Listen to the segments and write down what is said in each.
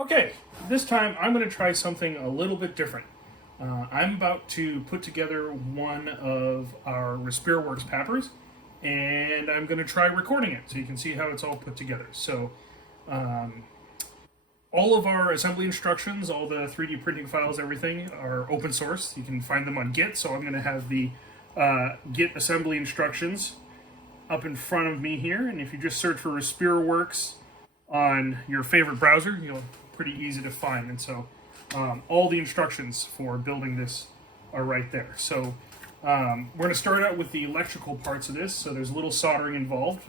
Okay, this time I'm going to try something a little bit different. I'm about to put together one of our RespiraWorks PAPRs, and I'm going to try recording it so you can see how it's all put together. So, all of our assembly instructions, all the 3D printing files, everything are open source. You can find them on Git, so I'm going to have the Git assembly instructions up in front of me here, and if you just search for RespiraWorks on your favorite browser, you'll pretty easy to find. And so all the instructions for building this are right there. So we're going to start out with the electrical parts of this. So there's a little soldering involved,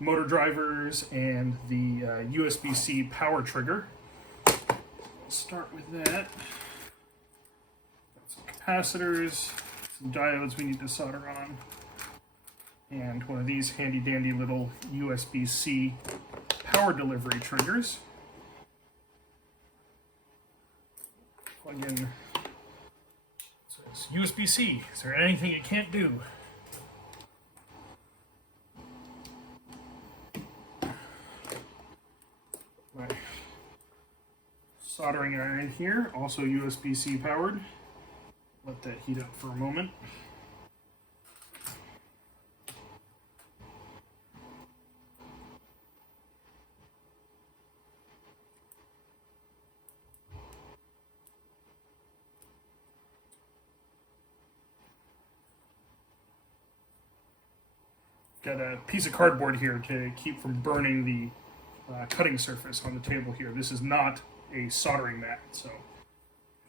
motor drivers and the USB-C power trigger. Start with that. Got some capacitors, some diodes we need to solder on, and one of these handy dandy little USB-C power delivery triggers. Plug in. So it's USB-C. Is there anything it can't do? My soldering iron here, also USB-C powered. Let that heat up for a moment. Got a piece of cardboard here to keep from burning the cutting surface on the table here. This is not a soldering mat, so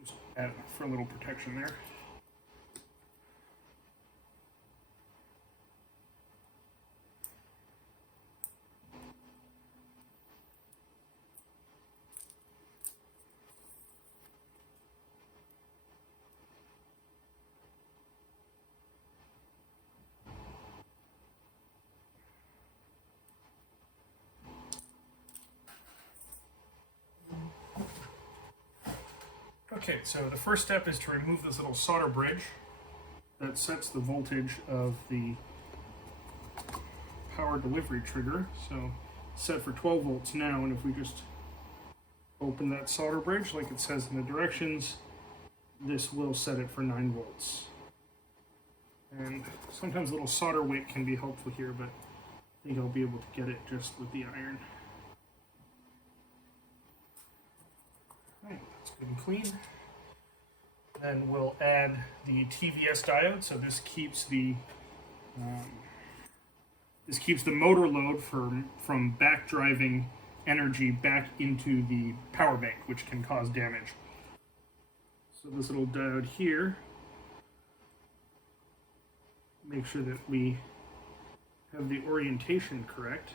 just add for a little protection there. Okay, so the first step is to remove this little solder bridge that sets the voltage of the power delivery trigger. So set for 12 volts now, and if we just open that solder bridge like it says in the directions, this will set it for 9 volts. And sometimes a little solder weight can be helpful here, but I think I'll be able to get it just with the iron. Alright, that's good and clean. Then we'll add the TVS diode. So this keeps the motor load from back driving energy back into the power bank, which can cause damage. So this little diode here, make sure that we have the orientation correct.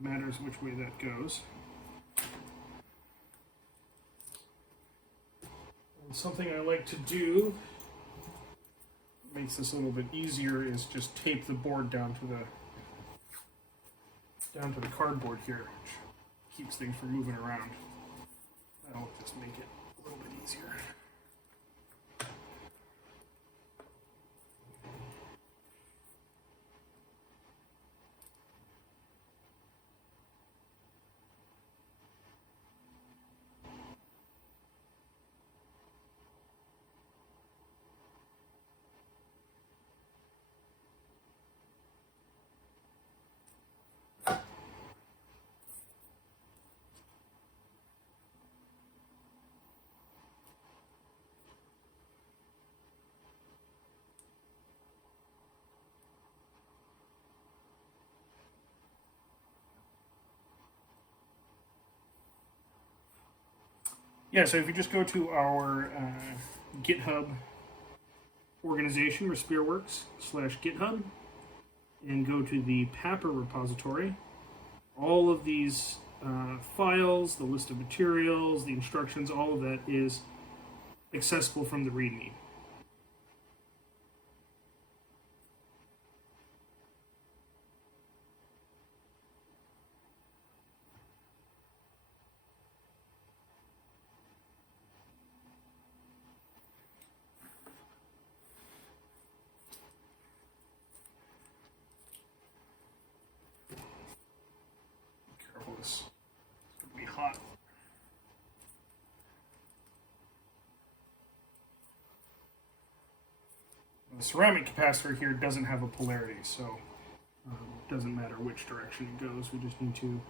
Matters which way that goes. And something I like to do, makes this a little bit easier, is just tape the board down to the cardboard here, which keeps things from moving around. That'll just make it a little bit easier. Yeah, so if you just go to our GitHub organization, RespiraWorks/GitHub, and go to the PAPR repository, all of these files, the list of materials, the instructions, all of that is accessible from the README. this. It's going to be The ceramic capacitor here doesn't have a polarity, so it doesn't matter which direction it goes. We just need to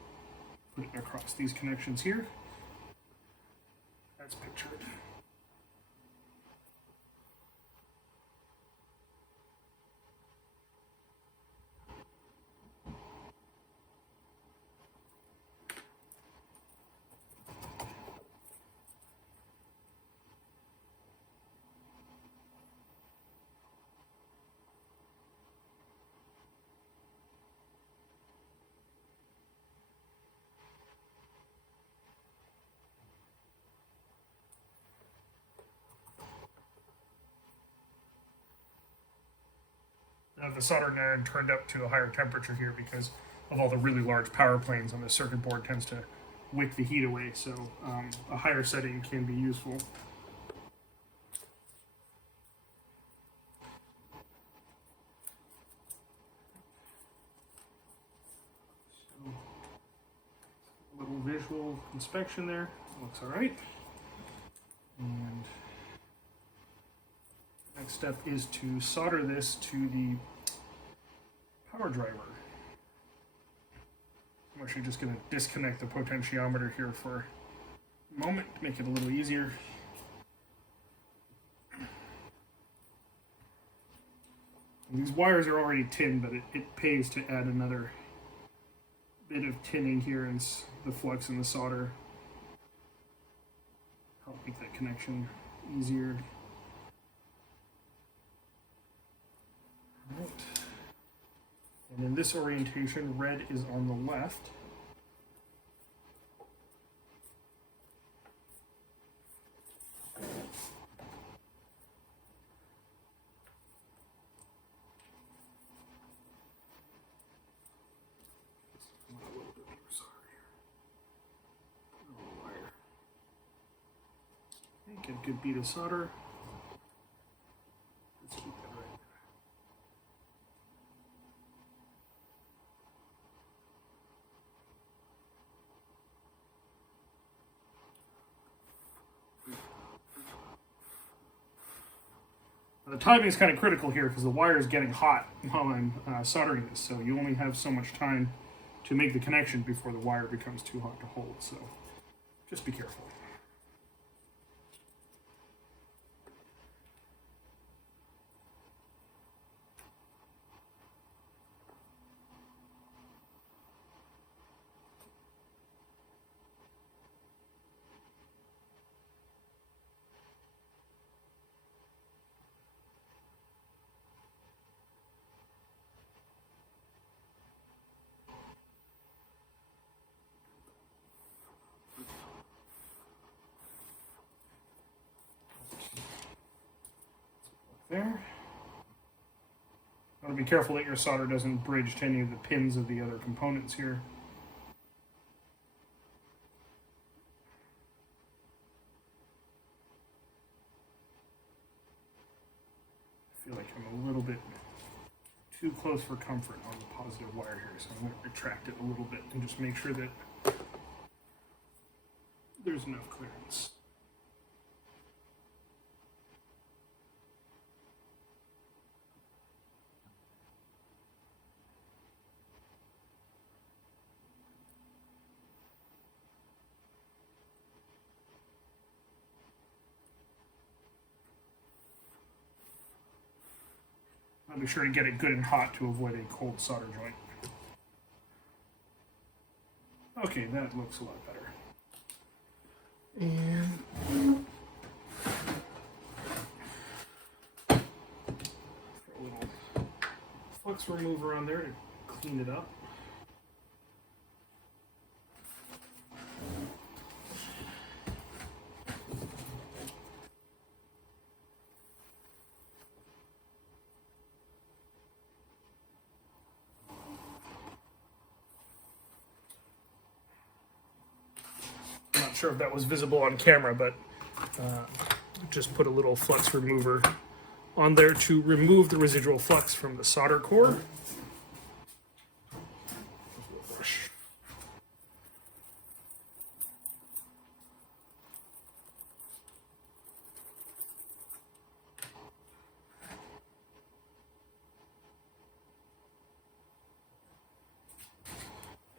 put it across these connections here, as pictured. The soldering iron turned up to a higher temperature here because of all the really large power planes on the circuit board tends to wick the heat away, so a higher setting can be useful. So, a little visual inspection there, looks all right. And next step is to solder this to the power driver. I'm actually just going to disconnect the potentiometer here for a moment to make it a little easier. And these wires are already tinned, but it pays to add another bit of tinning here and the flux and the solder. Help make that connection easier. Right. And in this orientation, red is on the left. Get a good bead of solder. Let's keep that right there. The timing is kind of critical here because the wire is getting hot while I'm soldering this, so you only have so much time to make the connection before the wire becomes too hot to hold, so just be careful. There. Want to be careful that your solder doesn't bridge to any of the pins of the other components here. I feel like I'm a little bit too close for comfort on the positive wire here, so I'm going to retract it a little bit and just make sure that there's enough clearance. I'll be sure to get it good and hot to avoid a cold solder joint. Okay, that looks a lot better. And throw a little flux remover on there to clean it up. Sure if that was visible on camera, but just put a little flux remover on there to remove the residual flux from the solder core.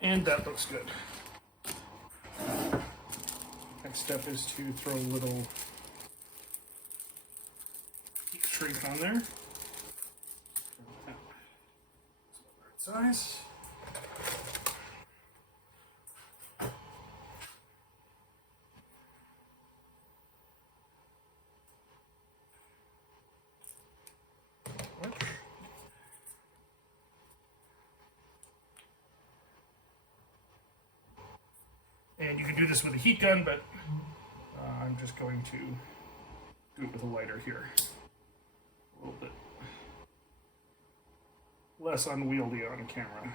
And that looks good. Next step is to throw a little heat shrink on there. Right size. And you can do this with a heat gun, but I'm just going to do it with a lighter here. A little bit less unwieldy on camera.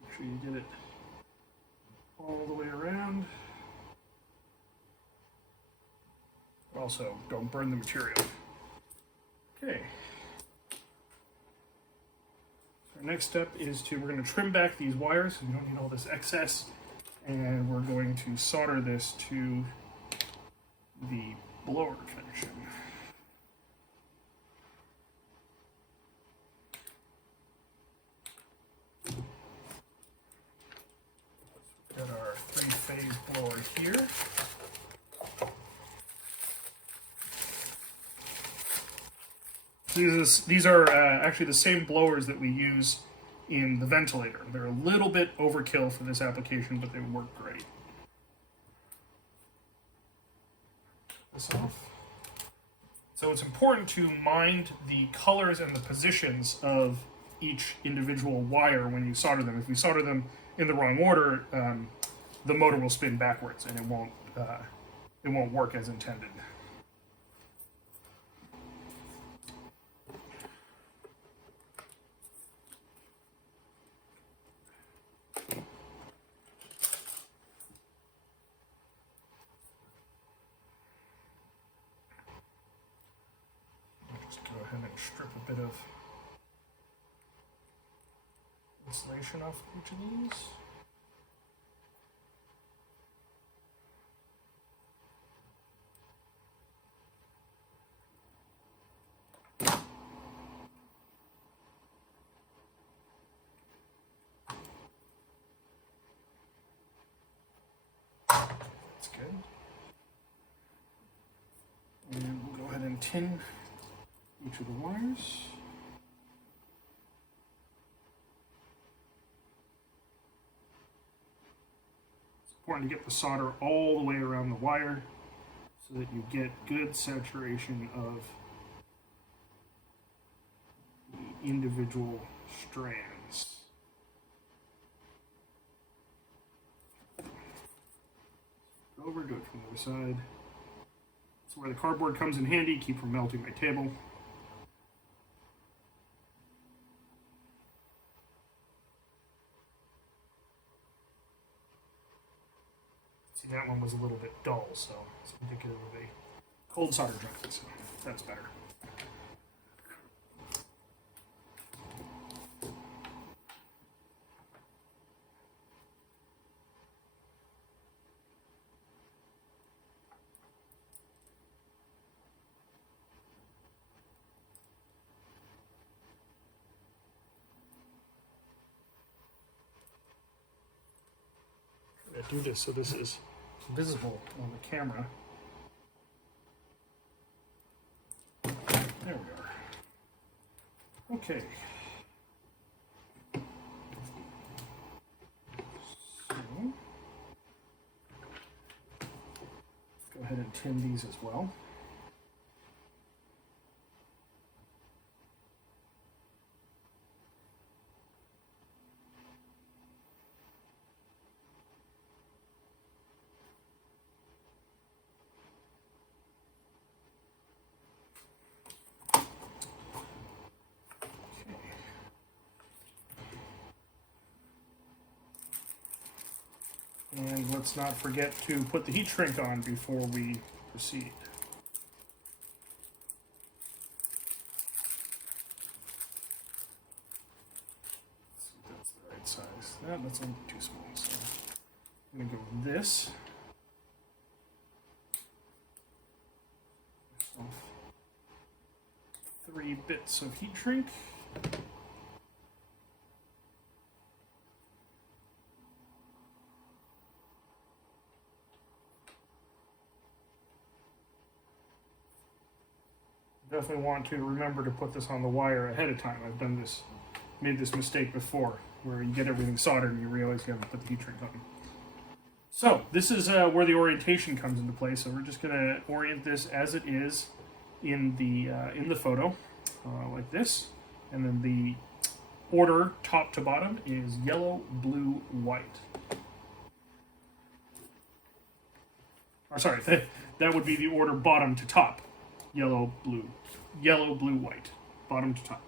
Make sure you get it all the way around. Also, don't burn the material. Okay. So our next step is we're going to trim back these wires so we don't need all this excess, and we're going to solder this to the blower connection. Got our 3-phase blower here. These are actually the same blowers that we use in the ventilator. They're a little bit overkill for this application, but they work great. This off. So it's important to mind the colors and the positions of each individual wire when you solder them. If you solder them in the wrong order, the motor will spin backwards and it won't work as intended. Just go ahead and strip a bit of insulation off each of these. That's good. And we'll go ahead and tin each of the wires. It's important to get the solder all the way around the wire so that you get good saturation of the individual strands. Go over, do it from the other side. That's where the cardboard comes in handy, keep from melting my table. See, that one was a little bit dull, so it's indicative of a cold solder joint, so that's better. I do this so this is visible on the camera. There we are. Okay. So, go ahead and tin these as well. And let's not forget to put the heat shrink on before we proceed. Let's see if that's the right size. No, that's only too I'm going to go with this. So 3 bits of heat shrink. Definitely want to remember to put this on the wire ahead of time. I've made this mistake before, where you get everything soldered and you realize you haven't put the heat shrink on. So this is where the orientation comes into play. So we're just going to orient this as it is in the photo, like this, and then the order top to bottom is yellow, blue, white. Or sorry, that would be the order bottom to top. Yellow, blue, white, bottom to top.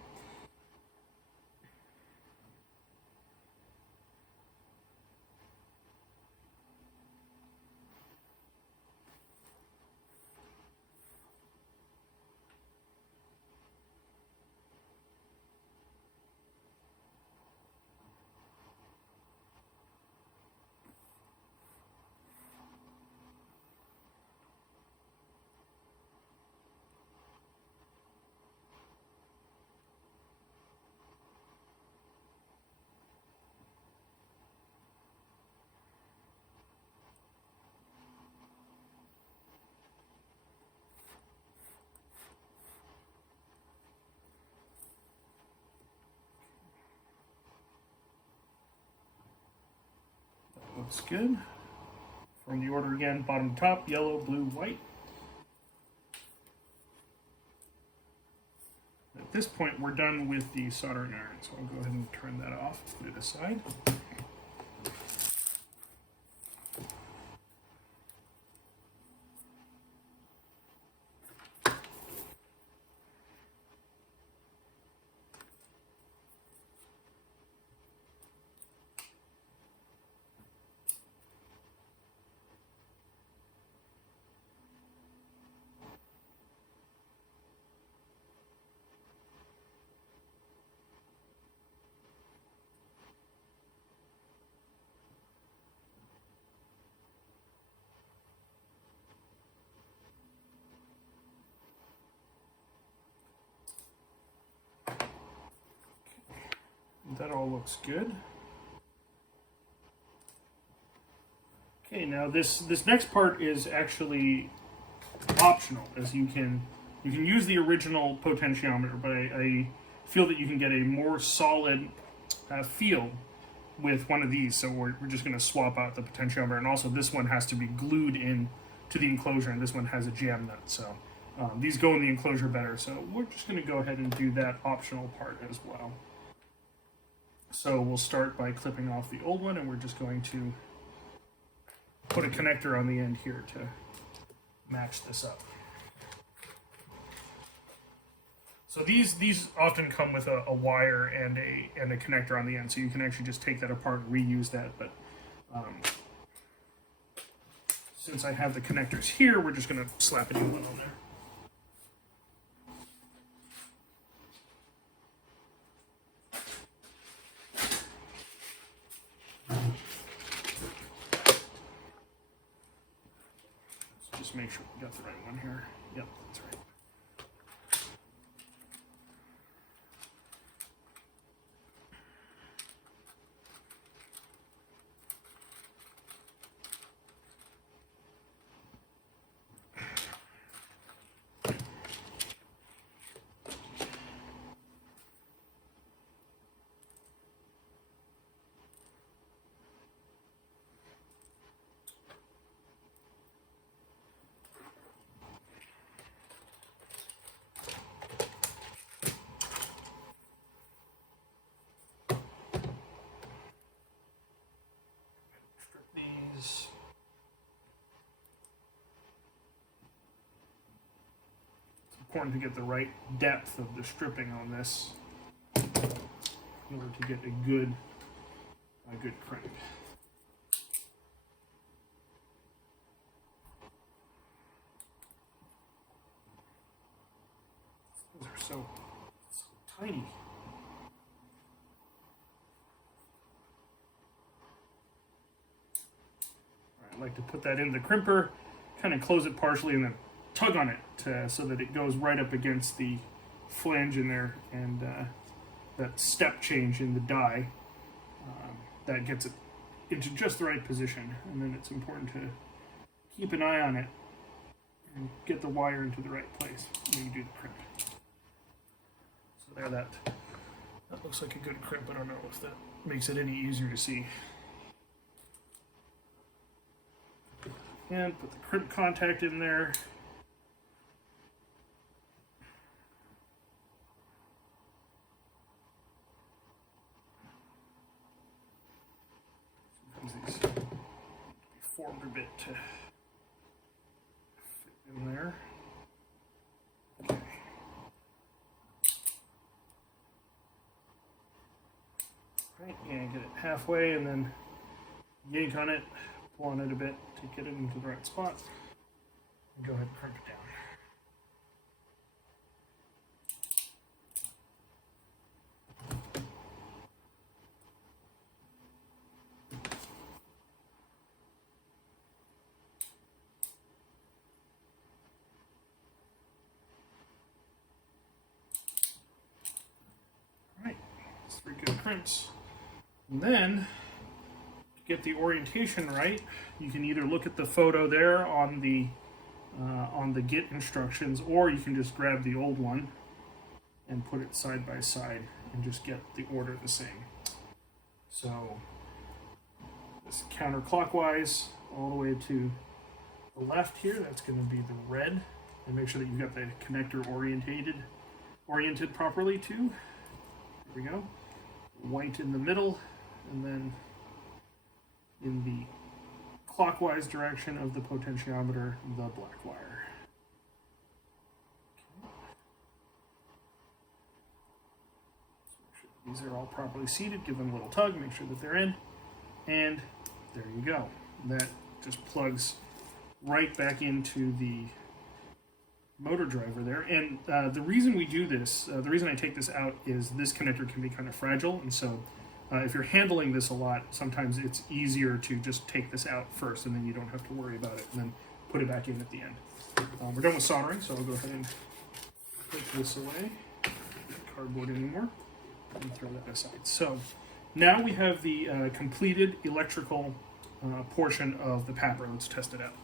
Looks good. From the order again, bottom to top, yellow, blue, white. At this point, we're done with the soldering iron, so I'll go ahead and turn that off, put it aside. That all looks good. Okay, now this next part is actually optional, as you can use the original potentiometer, but I feel that you can get a more solid feel with one of these. So we're just going to swap out the potentiometer, and also this one has to be glued in to the enclosure, and this one has a jam nut. So these go in the enclosure better. So we're just going to go ahead and do that optional part as well. So we'll start by clipping off the old one, and we're just going to put a connector on the end here to match this up. So these often come with a wire and a connector on the end, so you can actually just take that apart and reuse that. But since I have the connectors here, we're just going to slap a new one on there. Just make sure we got the right one here. Yep, that's right. Important to get the right depth of the stripping on this in order to get a good crank. Those are so tiny. like to put that in the crimper, kind of close it partially, and then tug on it so that it goes right up against the flange in there, and that step change in the die, that gets it into just the right position. And then it's important to keep an eye on it and get the wire into the right place when you do the crimp. So there, that looks like a good crimp. I don't know if that makes it any easier to see. And put the crimp contact in there. Sometimes these be formed a bit to fit in there. Okay. Right, and get it halfway, and then yank on it, pull on it a bit to get it into the right spot, and go ahead and crimp it down. Alright, that's 3 good crimps. And then, to get the orientation right, you can either look at the photo there on the Git instructions, or you can just grab the old one and put it side by side and just get the order the same. So this counterclockwise all the way to the left here, that's going to be the red, and make sure that you've got the connector oriented properly too. There we go. White in the middle, and then in the clockwise direction of the potentiometer, the black wire. Okay. So make sure these are all properly seated, give them a little tug, make sure that they're in, and there you go. That just plugs right back into the motor driver there. And the reason we do this, the reason I take this out, is this connector can be kind of fragile, and so if you're handling this a lot, sometimes it's easier to just take this out first, and then you don't have to worry about it, and then put it back in at the end. We're done with soldering, so I'll go ahead and put this away. Not cardboard anymore, and throw that aside. So now we have the completed electrical portion of the PAPR. Let's test it out.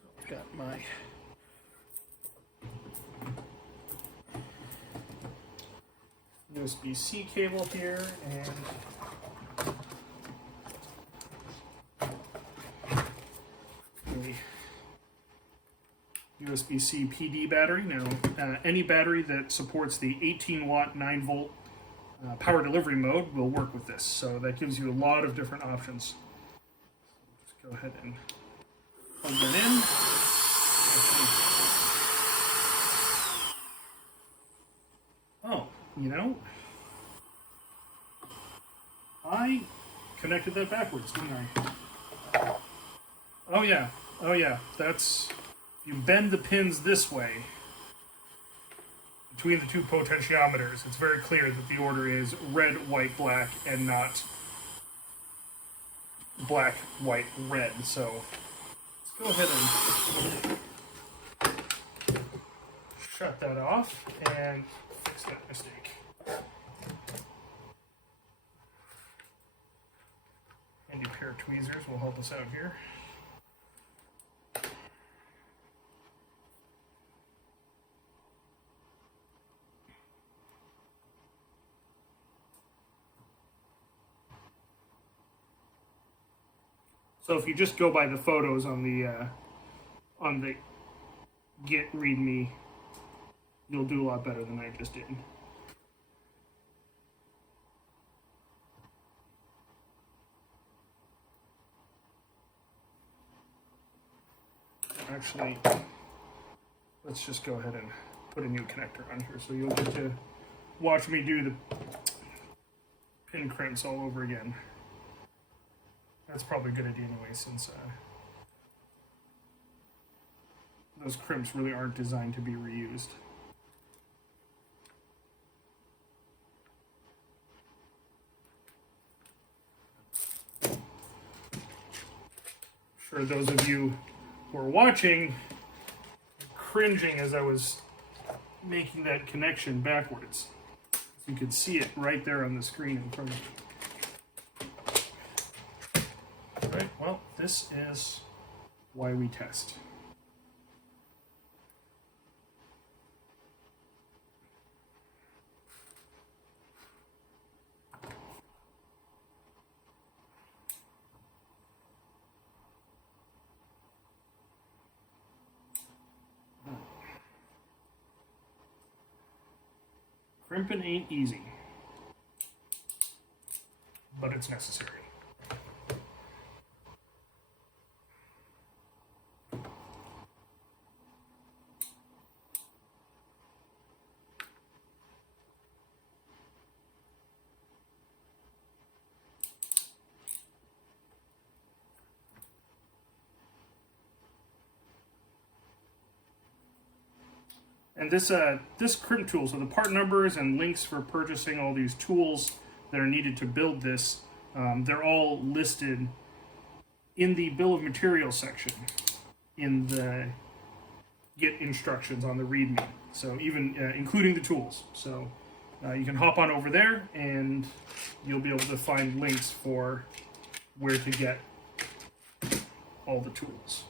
So I've got my USB-C cable here, and a USB-C PD battery. Now, any battery that supports the 18-watt, 9-volt power delivery mode will work with this, so that gives you a lot of different options. Just go ahead and plug that in. Oh, you know, I connected that backwards, didn't I? Oh yeah, that's, you bend the pins this way between the two potentiometers, it's very clear that the order is red, white, black, and not black, white, red. So let's go ahead and shut that off and fix that mistake. Handy pair of tweezers will help us out here. So if you just go by the photos on the Git README, you'll do a lot better than I just did. Actually, let's just go ahead and put a new connector on here, so you'll get to watch me do the pin crimps all over again. That's probably a good idea anyway, since those crimps really aren't designed to be reused. sure those of you who are watching cringing as I was making that connection backwards. You could see it right there on the screen in front of you. All right, well, this is why we test. Crimping ain't easy, but it's necessary. And this crimp tool, so the part numbers and links for purchasing all these tools that are needed to build this, they're all listed in the bill of materials section in the Git instructions on the README. So even including the tools. So you can hop on over there and you'll be able to find links for where to get all the tools.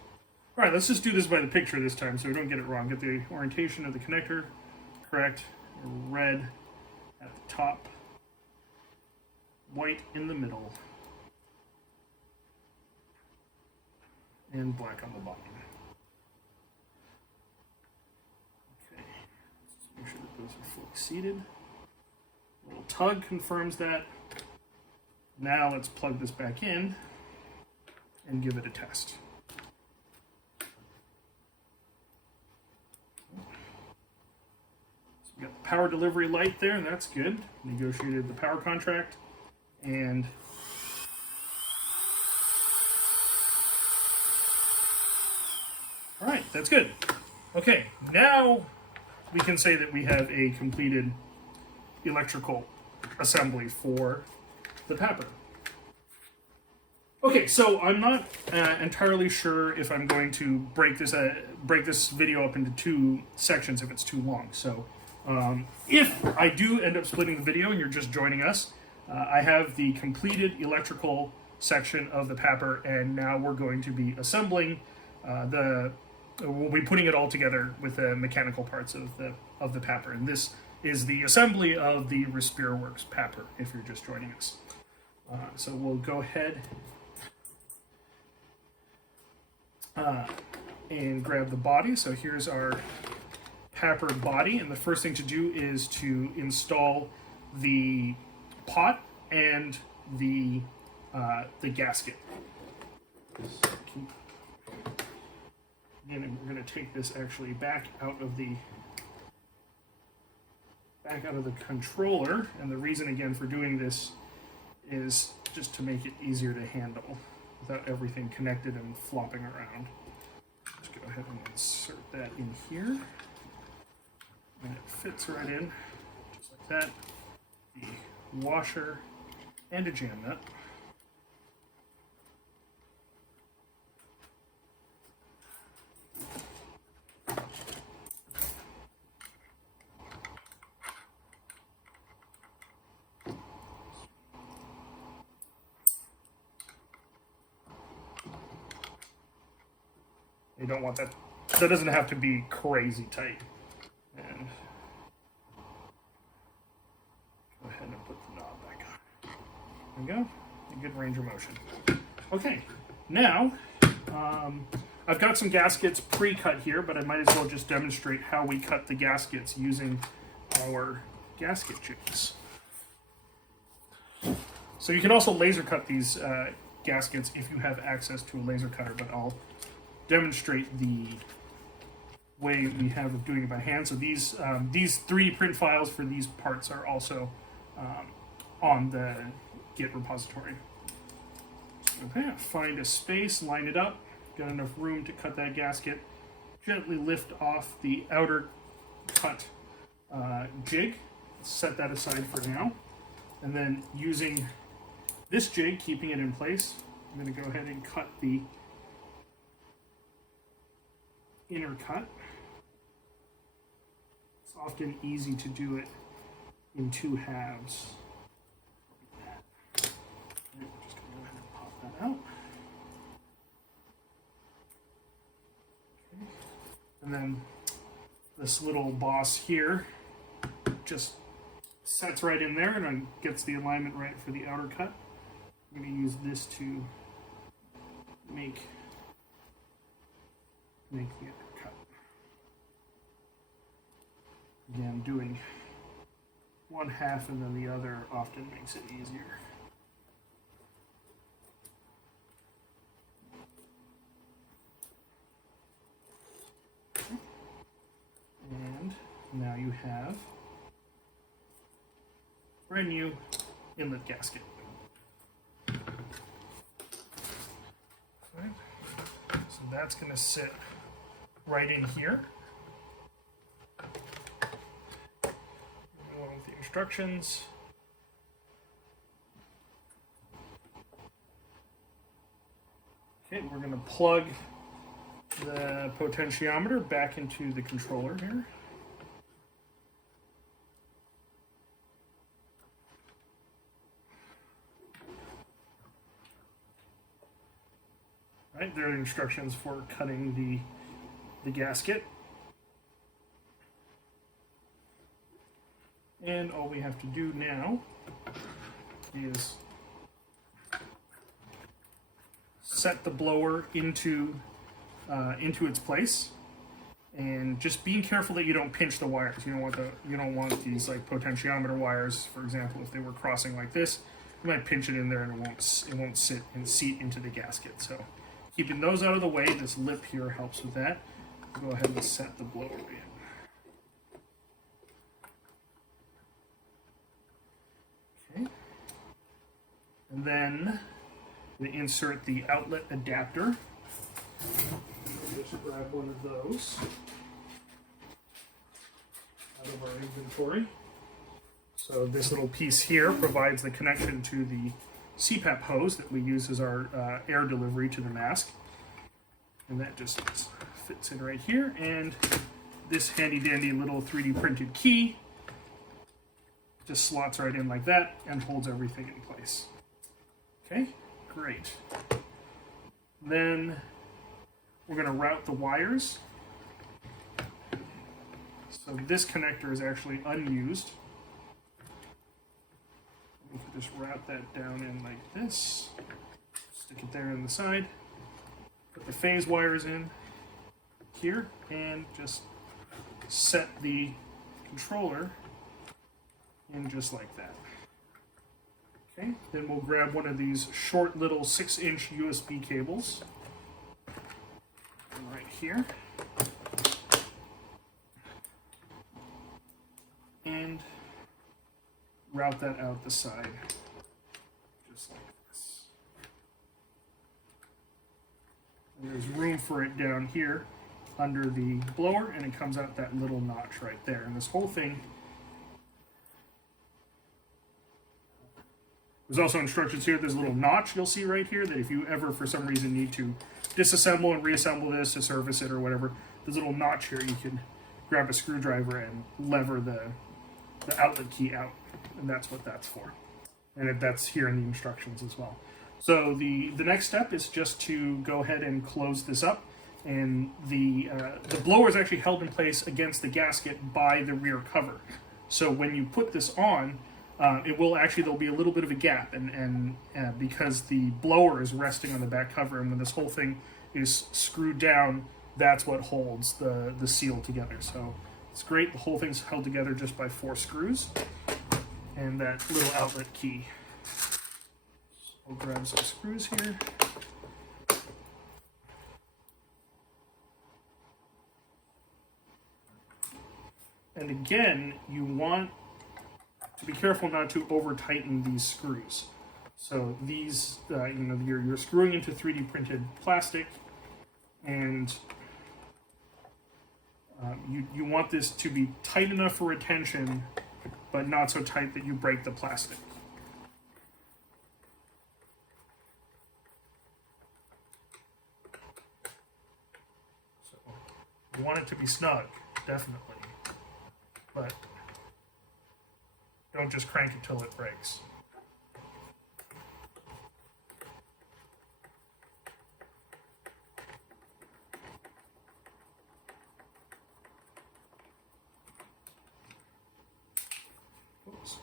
All right, let's just do this by the picture this time so we don't get it wrong. Get the orientation of the connector correct. Red at the top, white in the middle, and black on the bottom. Okay, let's make sure that those are fully seated. A little tug confirms that. Now let's plug this back in and give it a test. We got the power delivery light there, and that's good. Negotiated the power contract, and all right, that's good. Okay, now we can say that we have a completed electrical assembly for the PAPR. Okay, so I'm not entirely sure if I'm going to break this video up into two sections if it's too long. So if I do end up splitting the video and you're just joining us, I have the completed electrical section of the PAPR, and now we're going to be assembling we'll be putting it all together with the mechanical parts of the PAPR, and this is the assembly of the RespiraWorks PAPR if you're just joining us. So we'll go ahead and grab the body. So here's our PAPR body, and the first thing to do is to install the pot and the gasket. And we're going to take this actually back out of the controller, and the reason again for doing this is just to make it easier to handle without everything connected and flopping around. Just go ahead and insert that in here. And it fits right in, just like that. The washer and a jam nut. You don't want that. That doesn't have to be crazy tight. And go ahead and put the knob back on. There we go. A good range of motion. Okay, now I've got some gaskets pre-cut here, but I might as well just demonstrate how we cut the gaskets using our gasket jigs. So you can also laser cut these gaskets if you have access to a laser cutter, but I'll demonstrate the way we have of doing it by hand. So these 3D print files for these parts are also on the Git repository. Okay, find a space, line it up, got enough room to cut that gasket, gently lift off the outer cut jig, set that aside for now, and then using this jig, keeping it in place, I'm going to go ahead and cut the inner cut. It's often easy to do it in two halves. Just gonna go ahead and pop that out. Okay. And then this little boss here just sets right in there and gets the alignment right for the outer cut. I'm going to use this to make the other cut. Again, doing one half and then the other often makes it easier. And now you have brand new inlet gasket. Right. So that's going to sit right in here. Along with the instructions. Okay, we're going to plug the potentiometer back into the controller here. Right, there are instructions for cutting the gasket. And all we have to do now is set the blower into its place, and just being careful that you don't pinch the wires. You don't want these like potentiometer wires, for example, if they were crossing like this, you might pinch it in there and it won't sit and seat into the gasket. So keeping those out of the way, this lip here helps with that. Go ahead and set the blower in. Okay. And then we insert the outlet adapter. Just grab one of those out of our inventory. So this little piece here provides the connection to the CPAP hose that we use as our air delivery to the mask. And that just fits in right here. And this handy dandy little 3D printed key just slots right in like that and holds everything in place. Okay, great. Then we're going to route the wires. So this connector is actually unused. We can just route that down in like this. Stick it there in the side. Put the phase wires in here and just set the controller in just like that. Okay, then we'll grab one of these short little 6-inch USB cables right here and route that out the side just like this. And there's room for it down here under the blower, and it comes out that little notch right there. And this whole thing, there's also instructions here. There's a little notch you'll see right here that if you ever for some reason need to disassemble and reassemble this to service it or whatever, there's a little notch here. You can grab a screwdriver and lever the outlet key out, and that's what that's for. And that's here in the instructions as well. So the next step is just to go ahead and close this up. And the blower is actually held in place against the gasket by the rear cover. So when you put this on, it will actually, there'll be a little bit of a gap, and because the blower is resting on the back cover, and when this whole thing is screwed down, that's what holds the seal together. So it's great. The whole thing's held together just by 4 screws and that little outlet key. So we'll grab some screws here. And again, you want to be careful not to over tighten these screws. So these, you're screwing into 3D printed plastic, and you want this to be tight enough for retention, but not so tight that you break the plastic. So You want it to be snug, definitely. But don't just crank it till it breaks. Oops.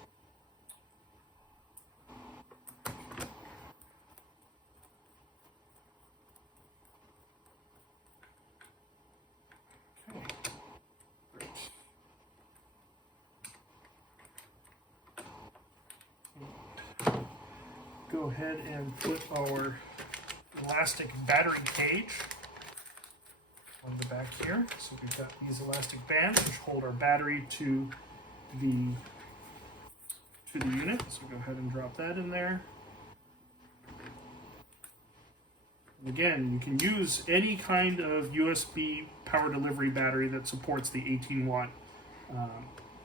Go ahead and put our elastic battery cage on the back here. So we've got these elastic bands which hold our battery to the unit. So go ahead and drop that in there. And again, you can use any kind of USB power delivery battery that supports the 18-watt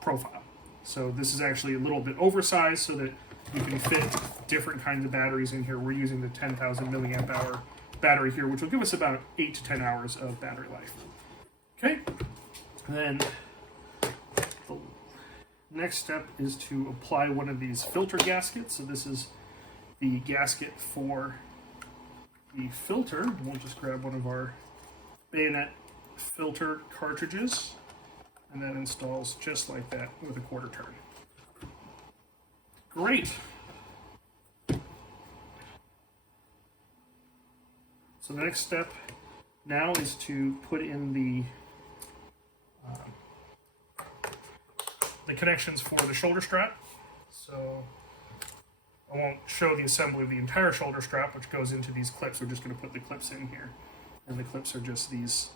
profile. So this is actually a little bit oversized so that you can fit different kinds of batteries in here. We're using the 10,000 milliamp hour battery here, which will give us about 8 to 10 hours of battery life. Okay, and then the next step is to apply one of these filter gaskets. So this is the gasket for the filter. We'll just grab one of our bayonet filter cartridges, and that installs just like that with a quarter turn. Great. So the next step now is to put in the connections for the shoulder strap. So I won't show the assembly of the entire shoulder strap, which goes into these clips. We're just going to put the clips in here. And the clips are just these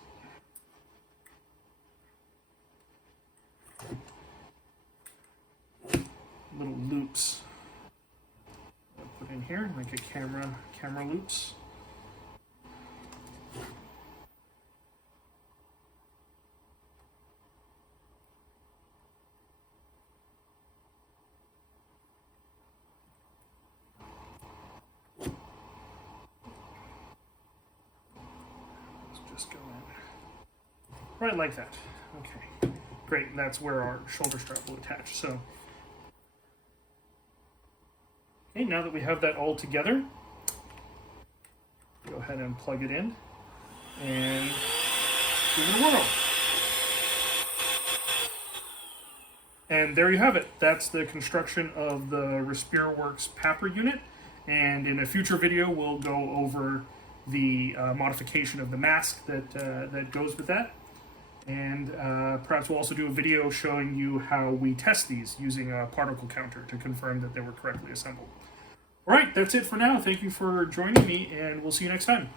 little loops I'll put in here, like a camera loops. Just go in right like that. Okay, great. And that's where our shoulder strap will attach. So, okay, now that we have that all together, go ahead and plug it in and give it a whirl. And there you have it. That's the construction of the RespiraWorks PAPR unit. And in a future video, we'll go over the modification of the mask that goes with that. And perhaps we'll also do a video showing you how we test these using a particle counter to confirm that they were correctly assembled. All right, that's it for now. Thank you for joining me, and we'll see you next time.